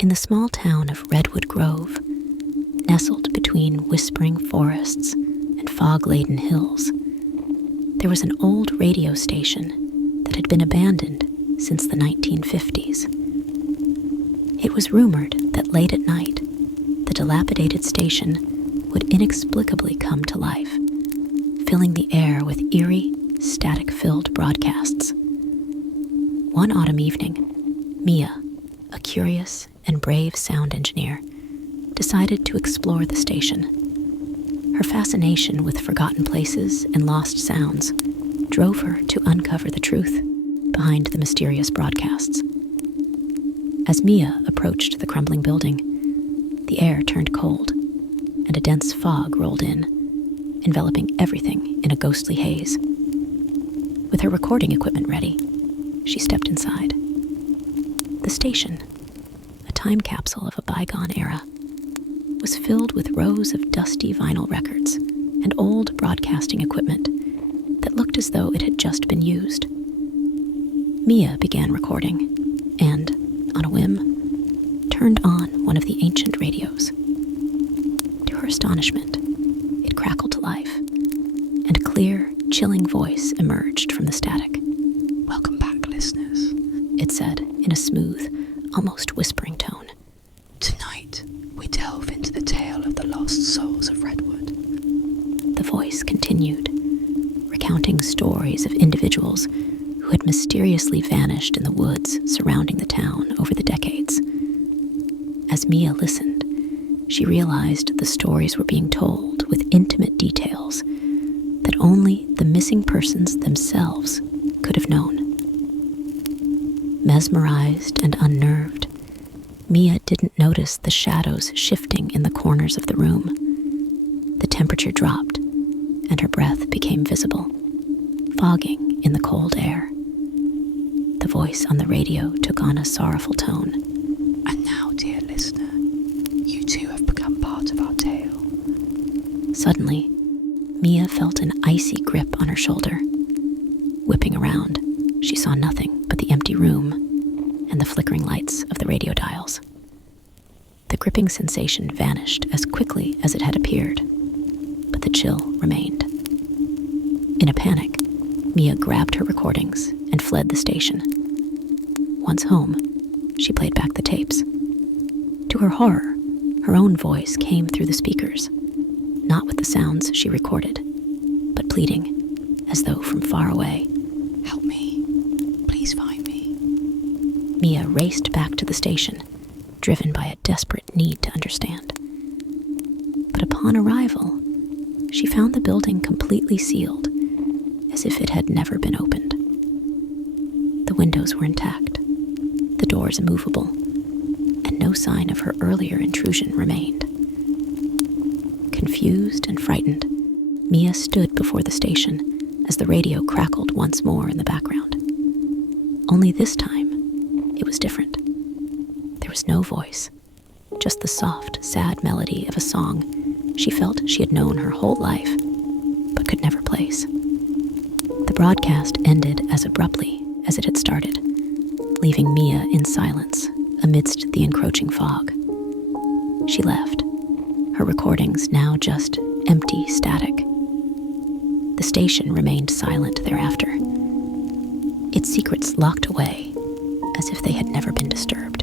In the small town of Redwood Grove, nestled between whispering forests and fog-laden hills, there was an old radio station that had been abandoned since the 1950s. It was rumored that late at night, the dilapidated station would inexplicably come to life, filling the air with eerie, static-filled broadcasts. One autumn evening, Mia, a curious and brave sound engineer, decided to explore the station. Her fascination with forgotten places and lost sounds drove her to uncover the truth behind the mysterious broadcasts. As Mia approached the crumbling building, the air turned cold, and a dense fog rolled in, enveloping everything in a ghostly haze. With her recording equipment ready, she stepped inside. The station, a time capsule of a bygone era, was filled with rows of dusty vinyl records and old broadcasting equipment that looked as though it had just been used. Mia began recording and, on a whim, turned on one of the ancient radios. To her astonishment, it crackled to life, and a clear, chilling voice emerged from the static. "Welcome back, listeners," it said in a smooth, almost whispering tone. "Tonight, we delve into the tale of the lost souls of Redwood." The voice continued, recounting stories of individuals who had mysteriously vanished in the woods surrounding the town over the decades. As Mia listened, she realized the stories were being told with intimate details that only the missing persons themselves could have known. Mesmerized and unnerved, Mia didn't notice the shadows shifting in the corners of the room. The temperature dropped, and her breath became visible, fogging in the cold air. The voice on the radio took on a sorrowful tone. "And now, dear listener, you too have become part of our tale." Suddenly, Mia felt an icy grip on her shoulder. Whipping around, she saw nothing but the empty room and the flickering lights of the radio dials. The gripping sensation vanished as quickly as it had appeared, but the chill remained. In a panic, Mia grabbed her recordings and fled the station. Once home, she played back the tapes. To her horror, her own voice came through the speakers, not with the sounds she recorded, but pleading, as though from far away. "Help me. Please find me." Mia raced back to the station, driven by a desperate need to understand. But upon arrival, she found the building completely sealed, as if it had never been opened. The windows were intact, the doors immovable, and no sign of her earlier intrusion remained. Confused and frightened, Mia stood before the station as the radio crackled once more in the background. Only this time, it was different. There was no voice, just the soft, sad melody of a song she felt she had known her whole life, but could never place. The broadcast ended as abruptly as it had started, leaving Mia in silence amidst the encroaching fog. She left, her recordings now just empty static. The station remained silent thereafter, its secrets locked away as if they had never been disturbed.